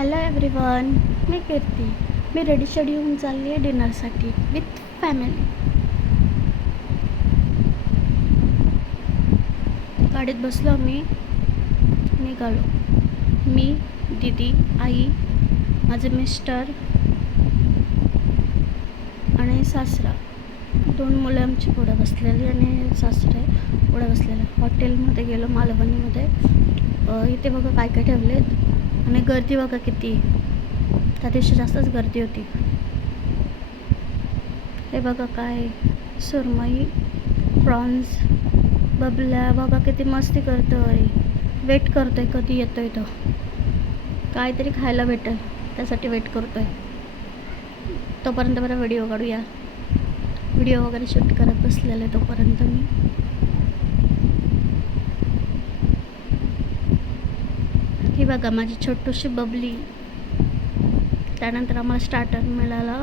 Hello everyone, मी कीर्ती. मी ready शेडी होऊन चालली आहे डिनरसाठी विथ फॅमिली. गाडीत बसलो आम्ही, निघालो. मी, दीदी, आई, माझे मिस्टर आणि सासरा. 2 मुलं आमची पुढे बसलेली आणि सासरे पुढे बसलेले. हॉटेलमध्ये गेलो, मालवणीमध्ये. इथे बघा काय काय ठेवलेत आणि गर्दी बघा किती. त्या दिवशी जास्तच गर्दी होती. हे बघा काय सुरमई, प्रॉन्स, बबल्या बघा किती मस्ती करतोय. वेट करतोय कधी येतोय तो. काहीतरी खायला भेटेल त्यासाठी वेट करतोय. तोपर्यंत बरं व्हिडिओ काढूया. व्हिडिओ वगैरे शूट करत बसलेले तोपर्यंत मी. ही बघा माझी छोटूशी बबली. त्यानंतर आम्हाला स्टार्टर मिळाला